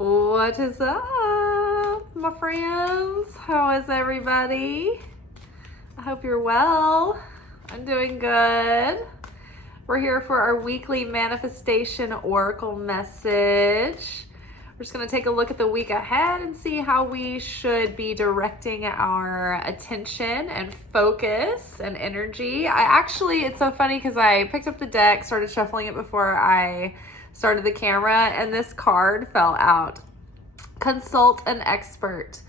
What is up, my friends? How is everybody? I hope you're well. I'm doing good. We're here for our weekly manifestation oracle message. We're just going to take a look at the week ahead and see how we should be directing our attention and focus and energy. It's so funny because I picked up the deck, started shuffling it before I started the camera, and this card fell out. Consult an expert.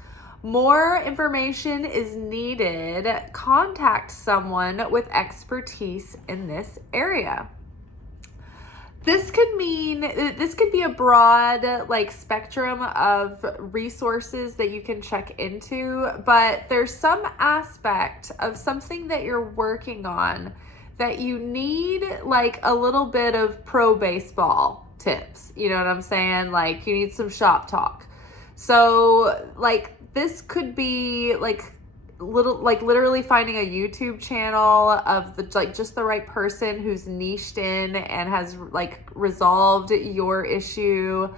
More information is needed. Contact someone with expertise in this area. This could be a broad spectrum of resources that you can check into, but there's some aspect of something that you're working on that you need a little bit of pro baseball tips. You know what I'm saying? You need some shop talk. So this could be literally finding a YouTube channel of just the right person who's niched in and has resolved your issue,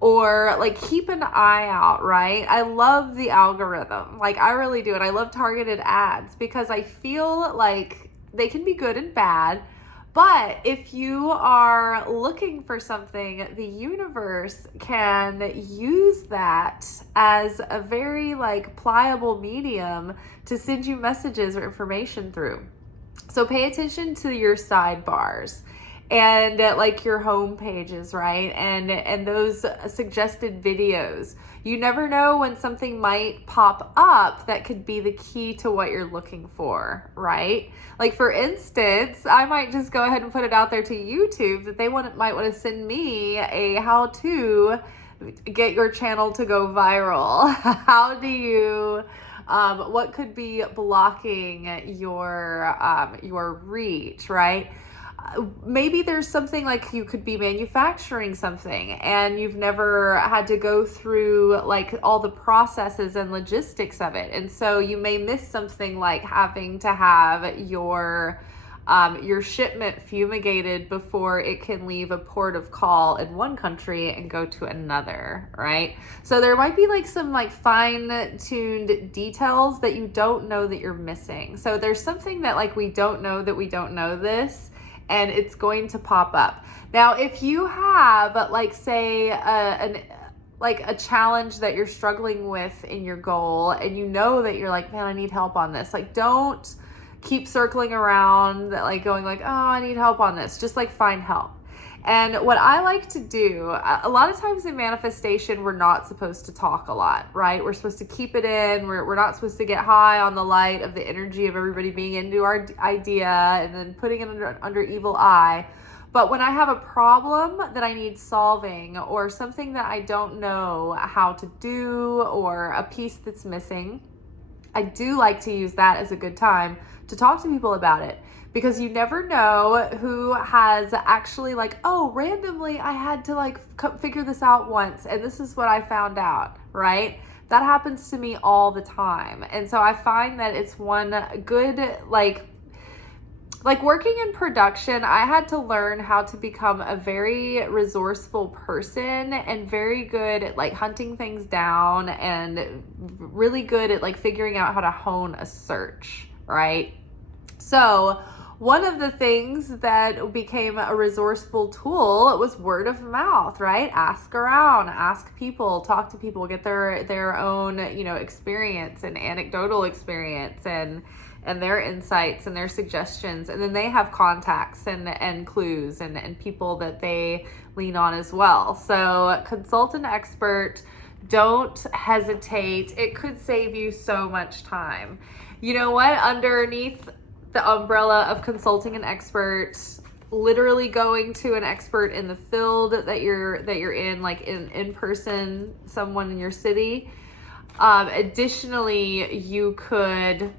or keep an eye out, right? I love the algorithm. I really do. And I love targeted ads because I feel like they can be good and bad. But if you are looking for something, the universe can use that as a very pliable medium to send you messages or information through. So pay attention to your sidebars and your home pages, right? And those suggested videos. You never know when something might pop up that could be the key to what you're looking for, right? For instance, I might just go ahead and put it out there to YouTube that they might want to send me a how to get your channel to go viral. How do you what could be blocking your reach, right? Maybe there's something you could be manufacturing something and you've never had to go through all the processes and logistics of it. And so you may miss something like having to have your shipment fumigated before it can leave a port of call in one country and go to another, right? So there might be some fine-tuned details that you don't know that you're missing. So there's something that we don't know that we don't know this, and it's going to pop up. Now, if you have say a challenge that you're struggling with in your goal, and you know that you're man, I need help on this, don't keep circling around going oh, I need help on this. Just find help. And what I like to do, a lot of times in manifestation, we're not supposed to talk a lot, right? We're supposed to keep it in. We're not supposed to get high on the light of the energy of everybody being into our idea and then putting it under evil eye. But when I have a problem that I need solving, or something that I don't know how to do, or a piece that's missing, I do like to use that as a good time to talk to people about it. Because you never know who has actually randomly I had to figure this out once, and this is what I found out, right? That happens to me all the time. And so I find that it's one good, working in production, I had to learn how to become a very resourceful person and very good at hunting things down, and really good at figuring out how to hone a search, right? So one of the things that became a resourceful tool was word of mouth, right? Ask around, ask people, talk to people, get their own, experience and anecdotal experience and their insights and their suggestions. And then they have contacts and clues and people that they lean on as well. So consult an expert. Don't hesitate. It could save you so much time. You know what? Underneath the umbrella of consulting an expert, literally going to an expert in the field that you're in, in person, someone in your city. Additionally, you could,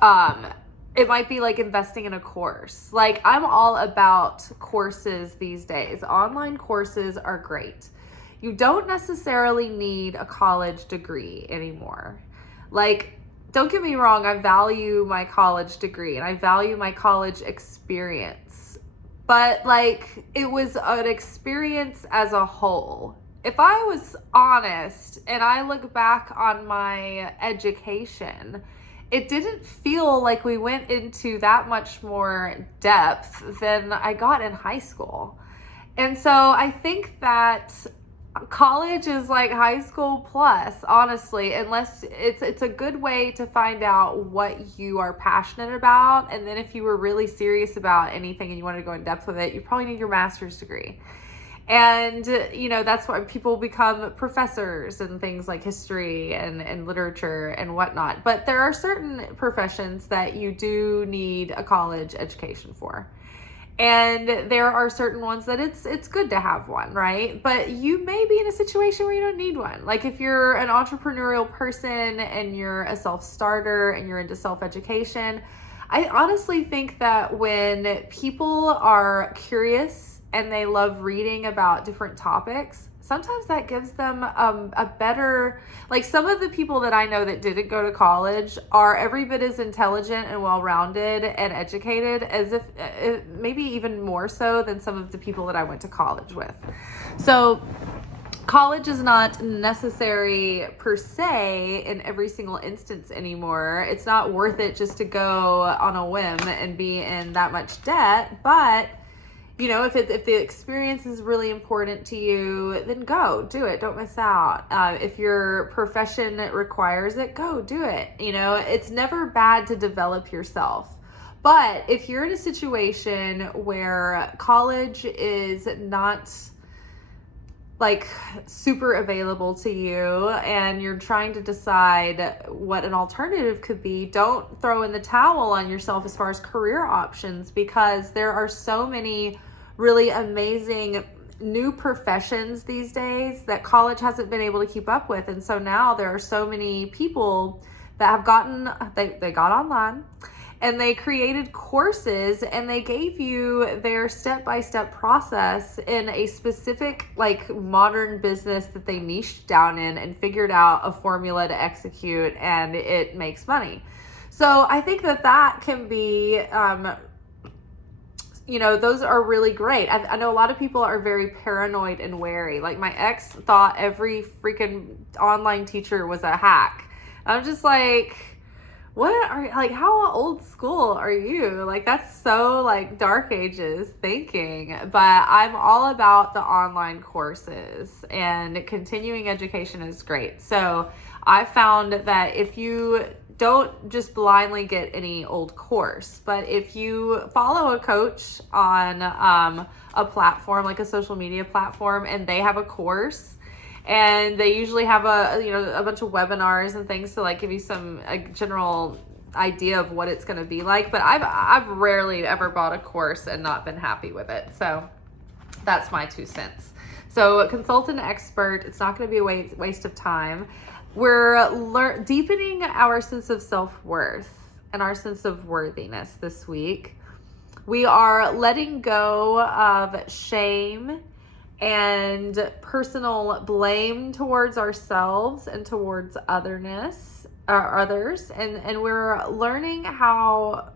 it might be investing in a course. I'm all about courses these days. Online courses are great. You don't necessarily need a college degree anymore. Don't get me wrong, I value my college degree and I value my college experience. But it was an experience as a whole. if I was honest and I look back on my education, it didn't feel like we went into that much more depth than I got in high school. And so I think that college is like high school plus, honestly, unless it's a good way to find out what you are passionate about. And then if you were really serious about anything and you wanted to go in depth with it, you probably need your master's degree. And, that's why people become professors and things like history and literature and whatnot. But there are certain professions that you do need a college education for. And there are certain ones that it's good to have one, right? But you may be in a situation where you don't need one. Like if you're an entrepreneurial person and you're a self-starter and you're into self-education, I honestly think that when people are curious and they love reading about different topics, sometimes that gives them a better, like some of the people that I know that didn't go to college are every bit as intelligent and well-rounded and educated as if, maybe even more so than some of the people that I went to college with. So college is not necessary per se in every single instance anymore. It's not worth it just to go on a whim and be in that much debt, but if the experience is really important to you, then go do it. Don't miss out. If your profession requires it, go do it. It's never bad to develop yourself. But if you're in a situation where college is not like super available to you and you're trying to decide what an alternative could be, don't throw in the towel on yourself as far as career options, because there are so many really amazing new professions these days that college hasn't been able to keep up with. And so now there are so many people that have they got online and they created courses and they gave you their step-by-step process in a specific like modern business that they niched down in and figured out a formula to execute, and it makes money. So I think that can be those are really great. I know a lot of people are very paranoid and wary. Like my ex thought every freaking online teacher was a hack. I'm just like, how old school are you? Like that's so like dark ages thinking. But I'm all about the online courses, and continuing education is great. So I found that if you don't just blindly get any old course, but if you follow a coach on a platform, like a social media platform, and they have a course, and they usually have a bunch of webinars and things to like give you a general idea of what it's going to be like. But I've rarely ever bought a course and not been happy with it. So that's my 2 cents. So consult an expert. It's not going to be a waste of time. We're deepening our sense of self-worth and our sense of worthiness this week. We are letting go of shame and personal blame towards ourselves and towards others. And we're learning how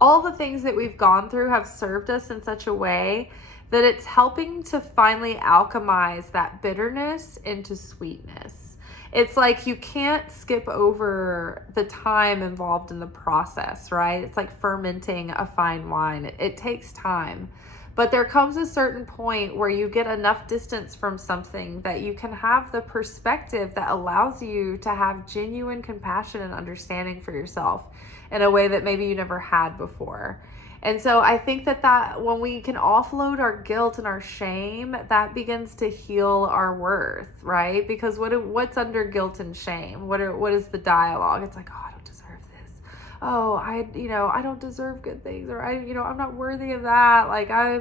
all the things that we've gone through have served us in such a way that it's helping to finally alchemize that bitterness into sweetness. It's like you can't skip over the time involved in the process, right? It's like fermenting a fine wine. It takes time. But there comes a certain point where you get enough distance from something that you can have the perspective that allows you to have genuine compassion and understanding for yourself in a way that maybe you never had before. And so I think that when we can offload our guilt and our shame, that begins to heal our worth, right? Because what's under guilt and shame? What is the dialogue? It's like, oh, I don't deserve this. Oh, I don't deserve good things, or I'm not worthy of that. Like I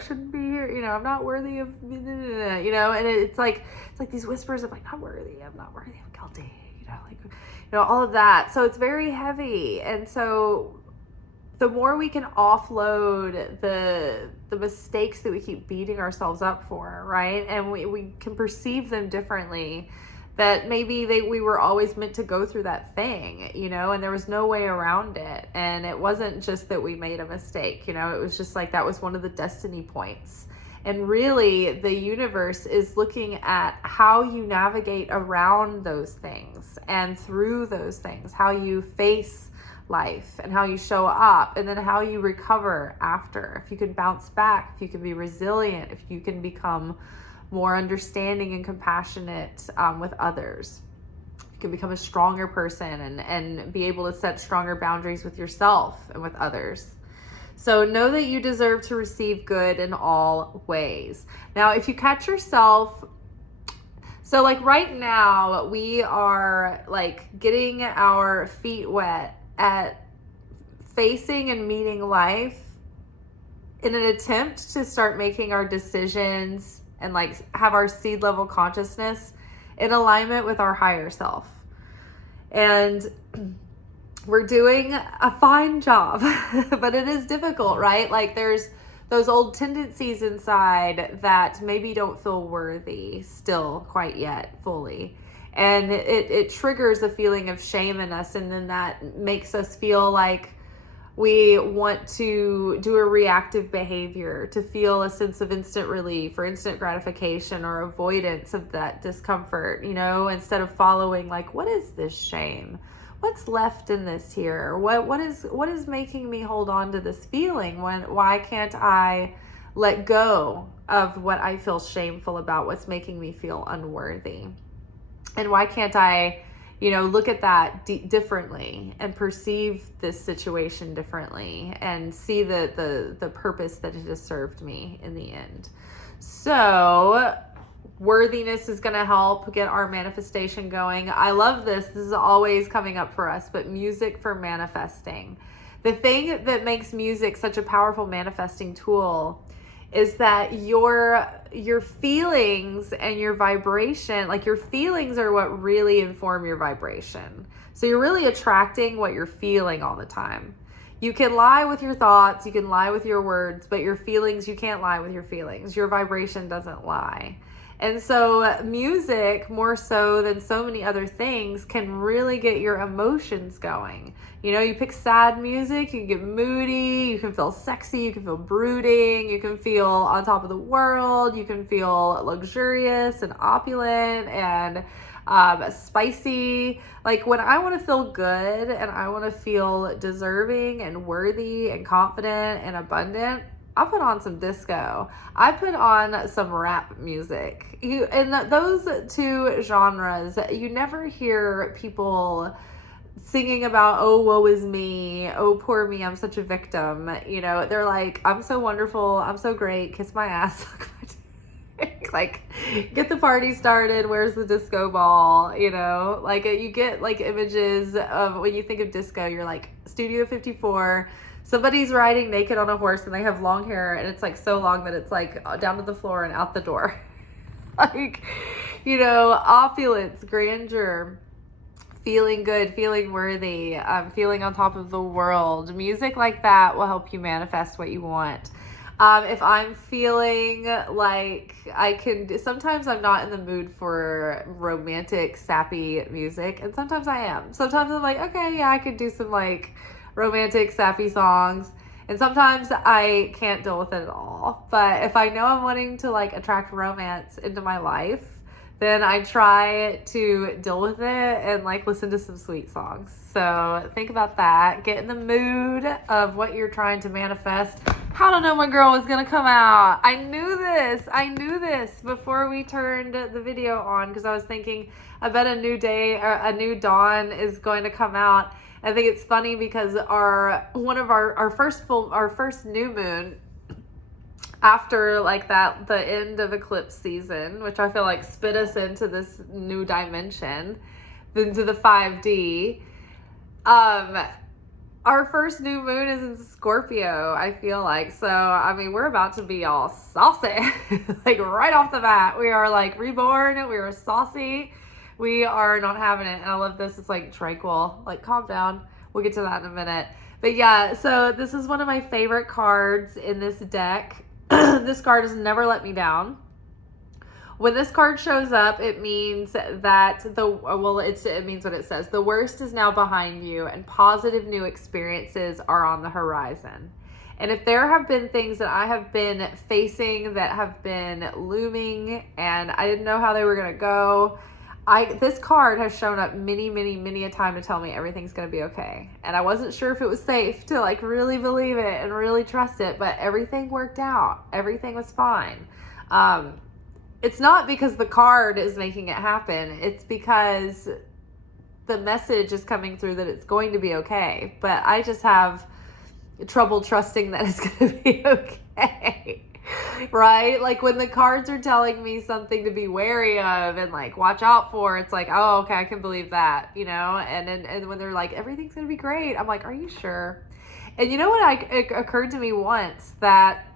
shouldn't be here. I'm not worthy of, and it's like these whispers of like, not worthy. I'm not worthy. I'm guilty. All of that. So it's very heavy. And so the more we can offload the mistakes that we keep beating ourselves up for, right? And we can perceive them differently, that maybe we were always meant to go through that thing, and there was no way around it. And it wasn't just that we made a mistake, it was just like that was one of the destiny points. And really, the universe is looking at how you navigate around those things and through those things, how you face life and how you show up, and then how you recover after. If you can bounce back, if you can be resilient, if you can become more understanding and compassionate with others. You can become a stronger person and be able to set stronger boundaries with yourself and with others. So know that you deserve to receive good in all ways. Now, if you catch yourself, so like right now, we are like getting our feet wet at facing and meeting life in an attempt to start making our decisions and like have our seed level consciousness in alignment with our higher self. And we're doing a fine job, but it is difficult, right? Like there's those old tendencies inside that maybe don't feel worthy still quite yet fully. And it triggers a feeling of shame in us. And then that makes us feel like we want to do a reactive behavior to feel a sense of instant relief or instant gratification or avoidance of that discomfort, you know, instead of following like, what is this shame? What's left in this here? What is making me hold on to this feeling? Why can't I let go of what I feel shameful about? What's making me feel unworthy? And why can't I, you know, look at that differently and perceive this situation differently and see the purpose that it has served me in the end? So worthiness is going to help get our manifestation going. I love this. This is always coming up for us, but music for manifesting. The thing that makes music such a powerful manifesting tool is that your feelings and your vibration, like your feelings are what really inform your vibration. So you're really attracting what you're feeling all the time. You can lie with your thoughts, you can lie with your words, but your feelings, you can't lie with your feelings. Your vibration doesn't lie. And so music, more so than so many other things, can really get your emotions going. You know, you pick sad music, you can get moody, you can feel sexy, you can feel brooding, you can feel on top of the world, you can feel luxurious and opulent and spicy. Like when I want to feel good and I want to feel deserving and worthy and confident and abundant, I put on some disco. I put on some rap music. In those two genres, you never hear people singing about, oh, woe is me. Oh, poor me. I'm such a victim. You know, they're like, I'm so wonderful. I'm so great. Kiss my ass. Like, get the party started. Where's the disco ball? You know, like you get like images of when you think of disco, you're like Studio 54. Somebody's riding naked on a horse and they have long hair and it's like so long that it's like down to the floor and out the door. Like, you know, opulence, grandeur, feeling good, feeling worthy, feeling on top of the world. Music like that will help you manifest what you want. If I'm feeling like sometimes I'm not in the mood for romantic, sappy music, and sometimes I am. Sometimes I'm like, okay, yeah, I could do some like romantic, sappy songs. And sometimes I can't deal with it at all. But if I know I'm wanting to like attract romance into my life, then I try to deal with it and like listen to some sweet songs. So think about that. Get in the mood of what you're trying to manifest. How to know when girl was gonna come out. I knew this before we turned the video on, because I was thinking, I bet a new day or a new dawn is going to come out. I think it's funny because our first new moon after like that, the end of eclipse season, which I feel like spit us into this new dimension, into the 5D. Our first new moon is in Scorpio, I feel like. So, I mean, we're about to be all saucy. Like right off the bat, we are like reborn. We are saucy. We are not having it. And I love this. It's like tranquil. Like, calm down. We'll get to that in a minute. But yeah, so this is one of my favorite cards in this deck. This card has never let me down. When this card shows up, it means that it means what it says. The worst is now behind you and positive new experiences are on the horizon. And if there have been things that I have been facing that have been looming and I didn't know how they were going to go, this card has shown up many a time to tell me everything's going to be okay. And I wasn't sure if it was safe to like really believe it and really trust it, but everything worked out. Everything was fine. It's not because the card is making it happen. It's because the message is coming through that it's going to be okay. But I just have trouble trusting that it's going to be okay. Right? Like when the cards are telling me something to be wary of and like watch out for, it's like, oh, okay, I can believe that, you know? And when they're like, everything's going to be great, I'm like, are you sure? And you know what? It occurred to me once that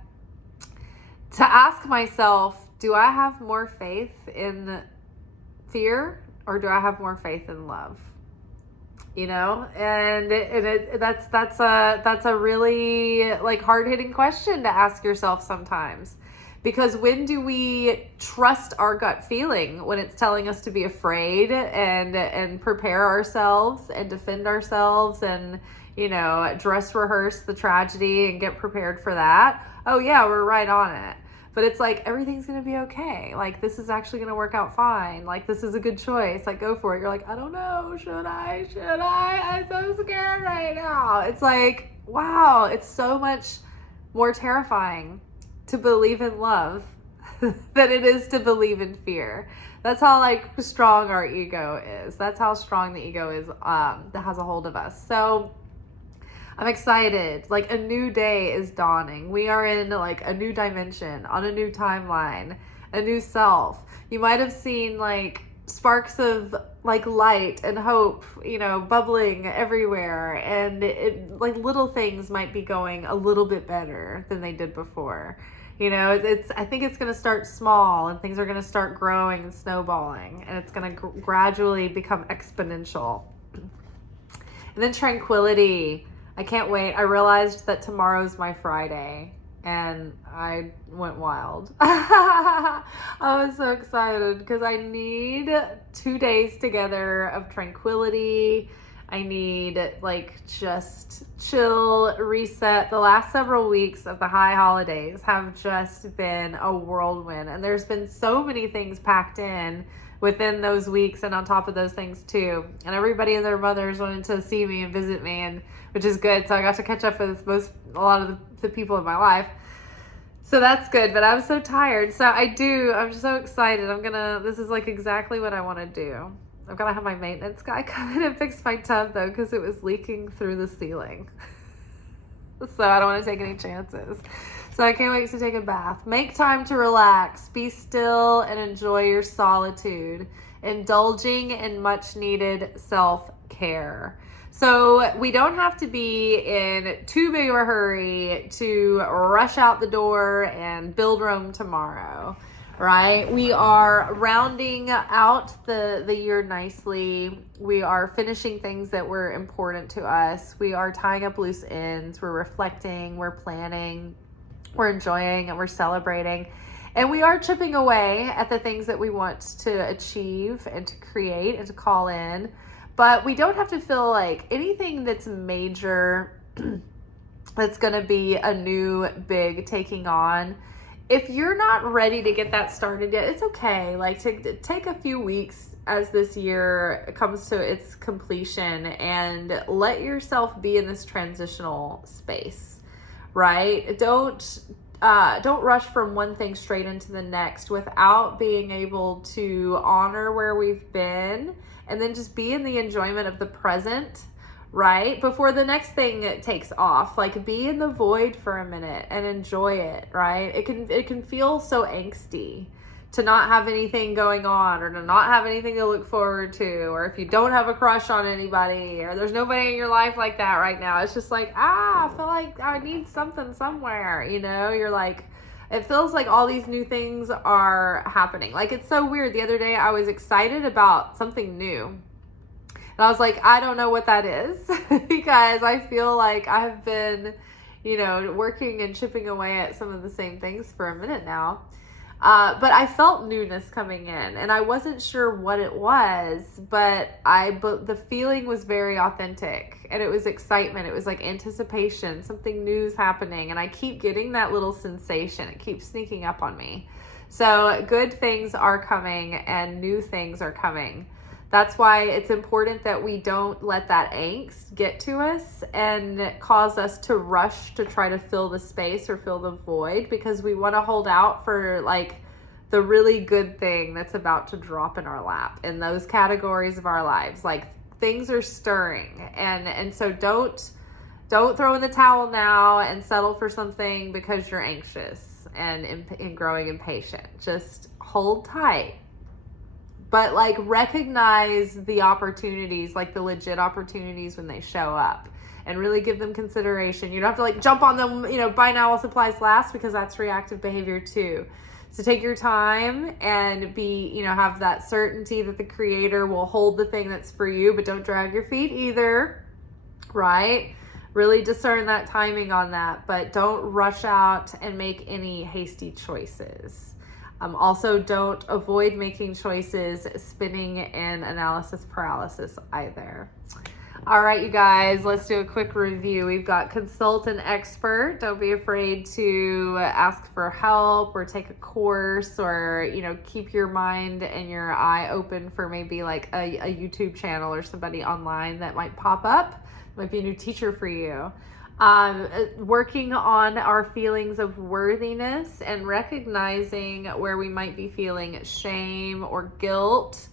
to ask myself, do I have more faith in fear or do I have more faith in love? You know, and that's a really like hard-hitting question to ask yourself sometimes, because when do we trust our gut feeling when it's telling us to be afraid and prepare ourselves and defend ourselves and, you know, dress rehearse the tragedy and get prepared for that? Oh yeah, we're right on it. But it's like, everything's going to be okay. Like, this is actually going to work out fine. Like, this is a good choice. Like, go for it. You're like, I don't know. Should I? I'm so scared right now. It's like, wow, it's so much more terrifying to believe in love than it is to believe in fear. That's how, like, strong our ego is. That's how strong the ego is that has a hold of us. So I'm excited. Like, a new day is dawning. We are in like a new dimension, on a new timeline, a new self. You might have seen like sparks of like light and hope, you know, bubbling everywhere. And it like little things might be going a little bit better than they did before. You know, I think it's going to start small and things are going to start growing and snowballing, and it's going to gradually become exponential. And then tranquility. I can't wait. I realized that tomorrow's my Friday and I went wild. I was so excited because I need 2 days together of tranquility. I need like just chill, reset. The last several weeks of the high holidays have just been a whirlwind, and there's been so many things packed in within those weeks and on top of those things too. And everybody and their mothers wanted to see me and visit me, and which is good. So I got to catch up with a lot of the people in my life. So that's good, but I was so tired. So I'm just so excited. This is like exactly what I want to do. I've got to have my maintenance guy come in and fix my tub though, because it was leaking through the ceiling. So I don't want to take any chances. So I can't wait to take a bath. Make time to relax, be still, and enjoy your solitude. Indulging in much needed self-care. So we don't have to be in too big of a hurry to rush out the door and build Rome tomorrow, right? We are rounding out the year nicely. We are finishing things that were important to us. We are tying up loose ends. We're reflecting. We're planning. We're enjoying and we're celebrating. And we are chipping away at the things that we want to achieve and to create and to call in. But we don't have to feel like anything that's major, that's going to be a new big taking on. If you're not ready to get that started yet, it's okay. Like, to take a few weeks as this year comes to its completion and let yourself be in this transitional space, right? Don't rush from one thing straight into the next without being able to honor where we've been, and then just be in the enjoyment of the present, right? Before the next thing takes off. Like, be in the void for a minute and enjoy it, right? It can feel so angsty to not have anything going on, or to not have anything to look forward to, or if you don't have a crush on anybody, or there's nobody in your life like that right now. It's just like, I feel like I need something somewhere, you know? You're like, it feels like all these new things are happening. Like, it's so weird. The other day I was excited about something new. And I was like, I don't know what that is because I feel like I've been, you know, working and chipping away at some of the same things for a minute now. But I felt newness coming in, and I wasn't sure what it was, but the feeling was very authentic, and it was excitement. It was like anticipation, something new's happening, and I keep getting that little sensation. It keeps sneaking up on me. So good things are coming, and new things are coming. That's why it's important that we don't let that angst get to us and cause us to rush to try to fill the space or fill the void, because we want to hold out for like the really good thing that's about to drop in our lap in those categories of our lives. Like things are stirring, and so don't throw in the towel now and settle for something because you're anxious and growing impatient. Just hold tight. But like recognize the opportunities, like the legit opportunities when they show up, and really give them consideration. You don't have to like jump on them, buy now while supplies last, because that's reactive behavior too. So take your time and have that certainty that the creator will hold the thing that's for you, but don't drag your feet either, right? Really discern that timing on that, but don't rush out and make any hasty choices. Also, don't avoid making choices, spinning in analysis paralysis either. All right, you guys, let's do a quick review. We've got consult an expert. Don't be afraid to ask for help or take a course, or, keep your mind and your eye open for maybe like a YouTube channel or somebody online that might pop up. Might be a new teacher for you. Working on our feelings of worthiness and recognizing where we might be feeling shame or guilt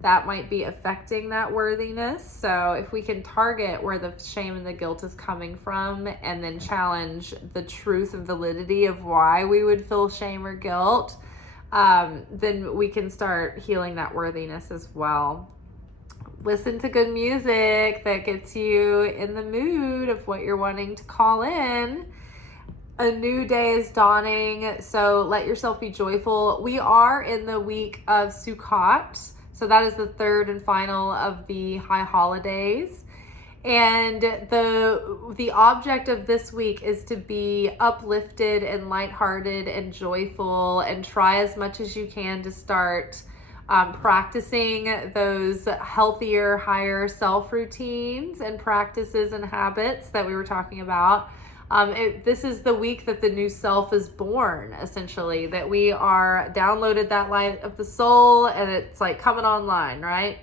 that might be affecting that worthiness. So if we can target where the shame and the guilt is coming from, and then challenge the truth and validity of why we would feel shame or guilt, then we can start healing that worthiness as well. Listen to good music that gets you in the mood of what you're wanting to call in. A new day is dawning, so let yourself be joyful. We are in the week of Sukkot, so that is the third and final of the high holidays. And the object of this week is to be uplifted and lighthearted and joyful, and try as much as you can to start practicing those healthier, higher self routines and practices and habits that we were talking about. This is the week that the new self is born, essentially, that we are downloaded that light of the soul, and it's like coming online, right?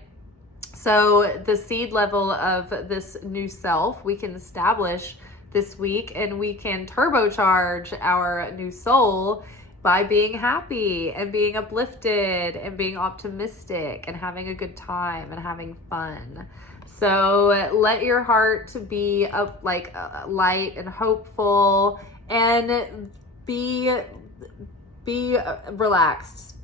So the seed level of this new self we can establish this week, and we can turbocharge our new soul by being happy and being uplifted and being optimistic and having a good time and having fun. So let your heart be light and hopeful, and be relaxed,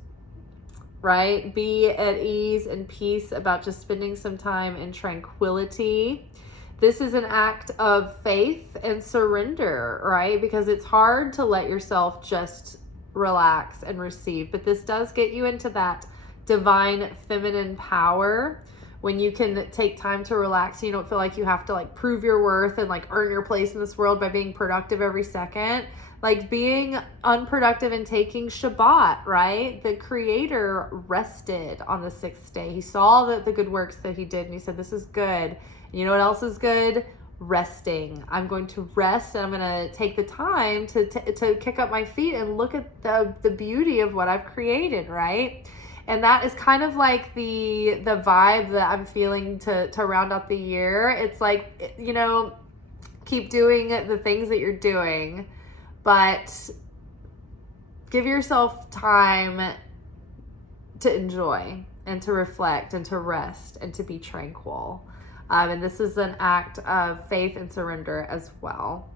right? Be at ease and peace about just spending some time in tranquility. This is an act of faith and surrender, right? Because it's hard to let yourself just relax and receive, but this does get you into that divine feminine power when you can take time to relax, so you don't feel like you have to like prove your worth and like earn your place in this world by being productive every second. Like being unproductive and taking Shabbat, right? The creator rested on the sixth day. He saw the good works that he did, and he said, this is good. And you know what else is good? Resting. I'm going to rest, and I'm going to take the time to kick up my feet and look at the beauty of what I've created, right? And that is kind of like the vibe that I'm feeling to round out the year. It's like, keep doing the things that you're doing, but give yourself time to enjoy and to reflect and to rest and to be tranquil. And this is an act of faith and surrender as well.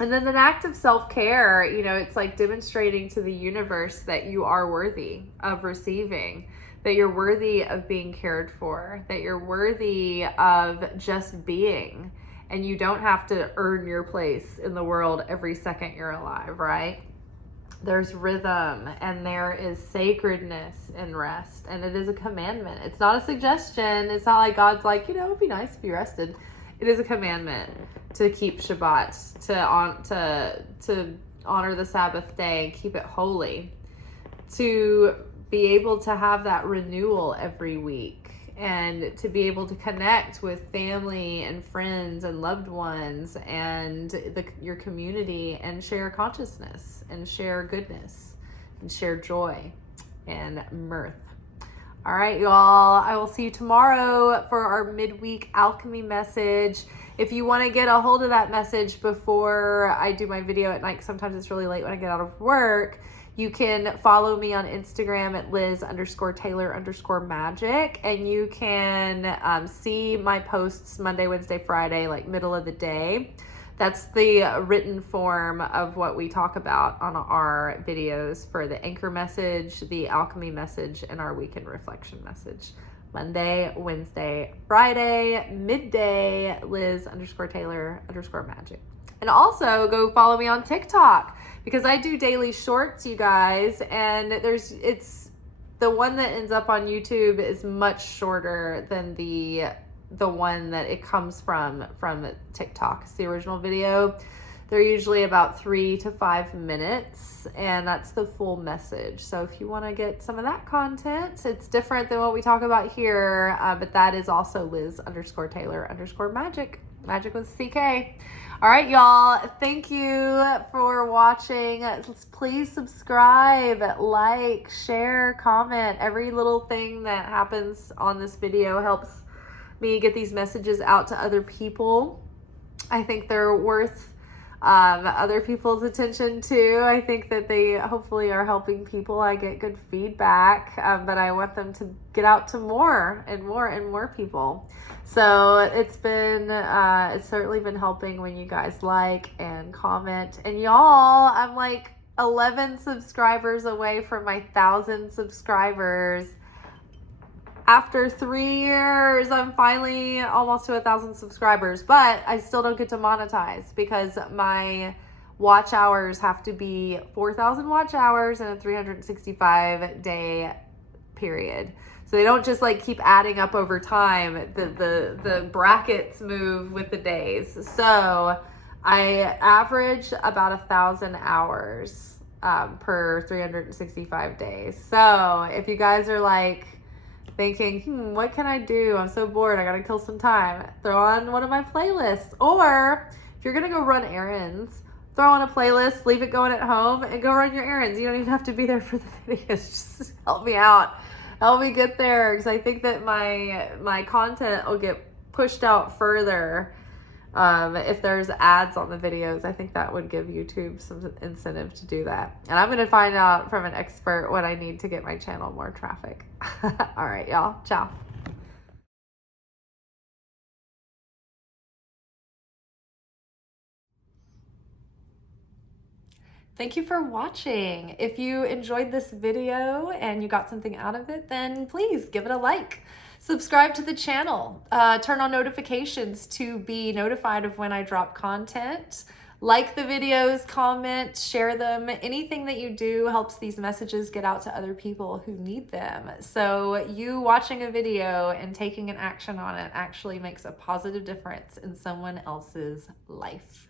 And then an act of self-care, it's like demonstrating to the universe that you are worthy of receiving, that you're worthy of being cared for, that you're worthy of just being, and you don't have to earn your place in the world every second you're alive, right? There's rhythm, and there is sacredness in rest, and it is a commandment. It's not a suggestion. It's not like God's like, it'd be nice if you rested. It is a commandment to keep Shabbat, to honor the Sabbath day and keep it holy. to be able to have that renewal every week, and to be able to connect with family and friends and loved ones and your community, and share consciousness and share goodness and share joy and mirth. All right, y'all, I will see you tomorrow for our midweek alchemy message. If you want to get a hold of that message before I do my video at night, sometimes it's really late when I get out of work, you can follow me on Instagram at Liz_Taylor_Magick, and you can see my posts Monday, Wednesday, Friday, like middle of the day. That's the written form of what we talk about on our videos for the anchor message, the alchemy message, and our weekend reflection message. Monday, Wednesday, Friday, midday, Liz_Taylor_Magick. And also go follow me on TikTok, because I do daily shorts, you guys, and it's the one that ends up on YouTube is much shorter than the one that it comes from TikTok. It's the original video. They're usually about 3 to 5 minutes, and that's the full message. So if you want to get some of that content, it's different than what we talk about here, but that is also Liz_Taylor_Magick, Magic with CK. All right, y'all, thank you for watching. Please subscribe, like, share, comment. Every little thing that happens on this video helps me get these messages out to other people. I think they're worth other people's attention too. I think that they hopefully are helping people. I get good feedback, but I want them to get out to more and more and more people. So it's certainly been helping when you guys like and comment. And y'all, I'm like 11 subscribers away from my 1,000 subscribers. After 3 years, I'm finally almost to 1,000 subscribers, but I still don't get to monetize because my watch hours have to be 4,000 watch hours in a 365-day period. So they don't just like keep adding up over time. The brackets move with the days. So I average about 1,000 hours per 365 days. So if you guys are like thinking, what can I do? I'm so bored. I got to kill some time. Throw on one of my playlists. Or if you're going to go run errands, throw on a playlist, leave it going at home, and go run your errands. You don't even have to be there for the videos. Just help me out. Help me get there, because I think that my content will get pushed out further if there's ads on the videos. I think that would give YouTube some incentive to do that. And I'm going to find out from an expert what I need to get my channel more traffic. All right, y'all. Ciao. Thank you for watching. If you enjoyed this video and you got something out of it, then please give it a like. Subscribe to the channel. Turn on notifications to be notified of when I drop content. Like the videos, comment, share them. Anything that you do helps these messages get out to other people who need them. So you watching a video and taking an action on it actually makes a positive difference in someone else's life.